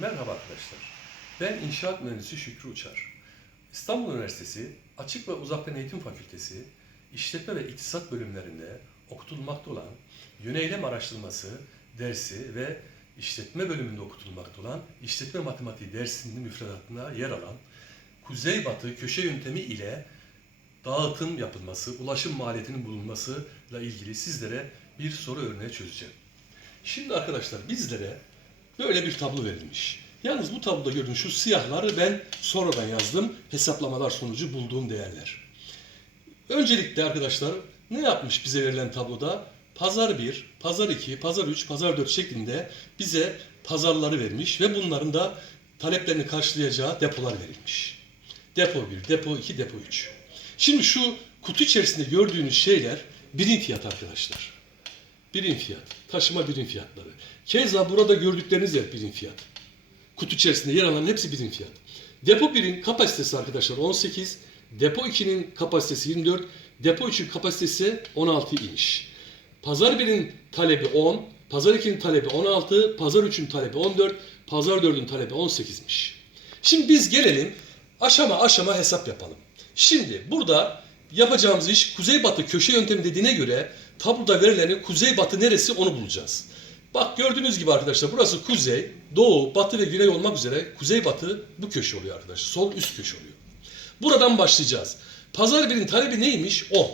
Merhaba arkadaşlar. Ben İnşaat Mühendisi Şükrü Uçar. İstanbul Üniversitesi Açık ve Uzaktan Eğitim Fakültesi İşletme ve İktisat bölümlerinde okutulmakta olan yöneylem araştırması dersi ve işletme bölümünde okutulmakta olan işletme matematiği dersinin müfredatına yer alan kuzeybatı köşe yöntemi ile dağıtım yapılması, ulaşım maliyetinin bulunmasıyla ilgili sizlere bir soru örneği çözeceğim. Şimdi arkadaşlar bizlere böyle bir tablo verilmiş. Yalnız bu tabloda gördüğünüz şu siyahları ben sonradan yazdım. Hesaplamalar sonucu bulduğum değerler. Öncelikle arkadaşlar ne yapmış bize verilen tabloda? Pazar 1, pazar 2, pazar 3, pazar 4 şeklinde bize pazarları vermiş ve bunların da taleplerini karşılayacağı depolar verilmiş. Depo 1, depo 2, depo 3. Şimdi şu kutu içerisinde gördüğünüz şeyler birim fiyat arkadaşlar. Birim fiyat. Taşıma birim fiyatları. Keza burada gördükleriniz yer birim fiyat. Kutu içerisinde yer alan hepsi birim fiyat. Depo 1'in kapasitesi arkadaşlar 18. Depo 2'nin kapasitesi 24. Depo 3'ün kapasitesi 16 imiş. Pazar 1'in talebi 10. Pazar 2'nin talebi 16. Pazar 3'ün talebi 14. Pazar 4'ün talebi 18'miş. Şimdi biz gelelim aşama aşama hesap yapalım. Şimdi burada yapacağımız iş kuzeybatı köşe yöntemi dediğine göre tabloda verilenin kuzeybatı neresi onu bulacağız. Bak gördüğünüz gibi arkadaşlar burası kuzey, doğu, batı ve güney olmak üzere kuzeybatı bu köşe oluyor arkadaşlar. Sol üst köşe oluyor. Buradan başlayacağız. Pazar birin talebi neymiş? 10.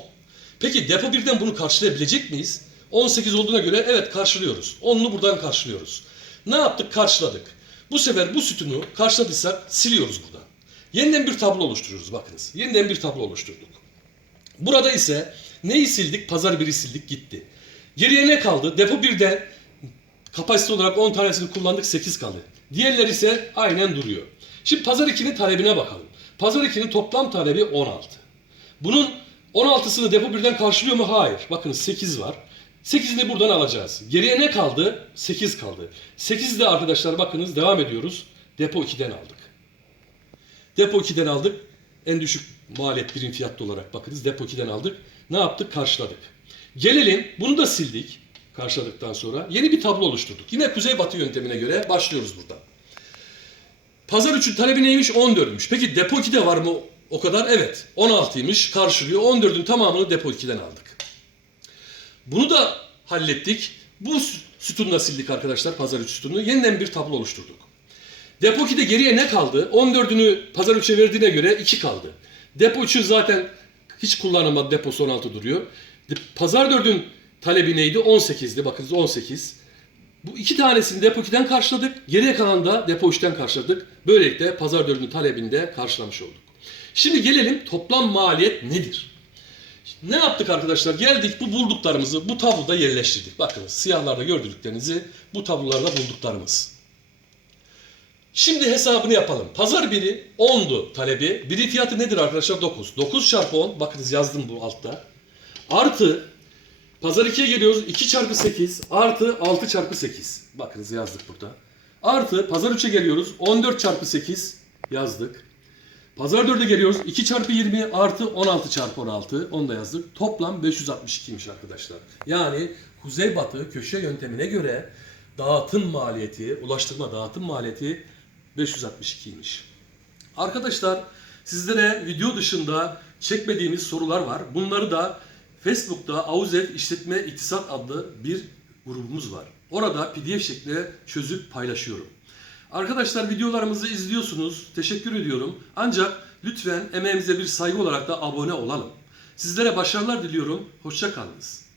Peki depo birden bunu karşılayabilecek miyiz? 18 olduğuna göre evet karşılıyoruz. 10'unu buradan karşılıyoruz. Ne yaptık? Karşıladık. Bu sefer bu sütunu karşıladıysak siliyoruz buradan. Yeniden bir tablo oluşturuyoruz bakınız. Yeniden bir tablo oluşturduk. Burada ise neyi sildik? Pazar 1'i sildik gitti. Geriye ne kaldı? Depo 1'de kapasite olarak 10 tanesini kullandık 8 kaldı. Diğerleri ise aynen duruyor. Şimdi pazar 2'nin talebine bakalım. Pazar 2'nin toplam talebi 16. Bunun 16'sını depo 1'den karşılıyor mu? Hayır. Bakın 8 var. 8'ini buradan alacağız. Geriye ne kaldı? 8 kaldı. 8'i de arkadaşlar bakınız devam ediyoruz. Depo 2'den aldık. Depo 2'den aldık. En düşük maliyet birim fiyatlı olarak bakınız. Depo 2'den aldık. Ne yaptık? Karşıladık. Gelelim bunu da sildik. Karşıladıktan sonra yeni bir tablo oluşturduk. Yine kuzey-batı yöntemine göre başlıyoruz burada. Pazar 3'ün talebi neymiş? 14'müş. Peki depo 2'de var mı o kadar? Evet. 16'ymış karşılıyor. 14'ün tamamını depo 2'den aldık. Bunu da hallettik. Bu sütunla sildik arkadaşlar pazar 3 sütununu. Yeniden bir tablo oluşturduk. Depo 2'de geriye ne kaldı? 14'ünü pazar 3'e verdiğine göre 2 kaldı. Depo 3'ün zaten hiç kullanılmadı. Deposu 16 duruyor. Pazar 4'ün talebi neydi? 18'di. Bakınız 18. Bu iki tanesini depo 2'den karşıladık. Geriye kalan da depo 3'ten karşıladık. Böylelikle pazar 4'ün talebini de karşılamış olduk. Şimdi gelelim toplam maliyet nedir? Ne yaptık arkadaşlar? Geldik bu bulduklarımızı bu tabloda yerleştirdik. Bakınız siyahlarda gördüklerinizi bu tablolarda bulduklarımız. Şimdi hesabını yapalım. Pazar biri 10'du talebi. Biri fiyatı nedir arkadaşlar? 9. 9 çarpı 10. Bakınız yazdım bu altta. Artı pazar 2'ye geliyoruz. 2 çarpı 8 artı 6 çarpı 8. Bakınız yazdık burada. Artı pazar 3'e geliyoruz. 14 çarpı 8 yazdık. Pazar 4'e geliyoruz. 2 çarpı 20 artı 16 çarpı 16. Onu da yazdık. Toplam 562'ymiş arkadaşlar. Yani kuzeybatı köşe yöntemine göre dağıtım maliyeti, ulaştırma dağıtım maliyeti 562'ymiş. Arkadaşlar sizlere video dışında çekmediğimiz sorular var. Bunları da Facebook'ta Avuzev İşletme İktisat adlı bir grubumuz var. Orada PDF şeklinde çözüp paylaşıyorum. Arkadaşlar videolarımızı izliyorsunuz. Teşekkür ediyorum. Ancak lütfen emeğimize bir saygı olarak da abone olalım. Sizlere başarılar diliyorum. Hoşça kalınız.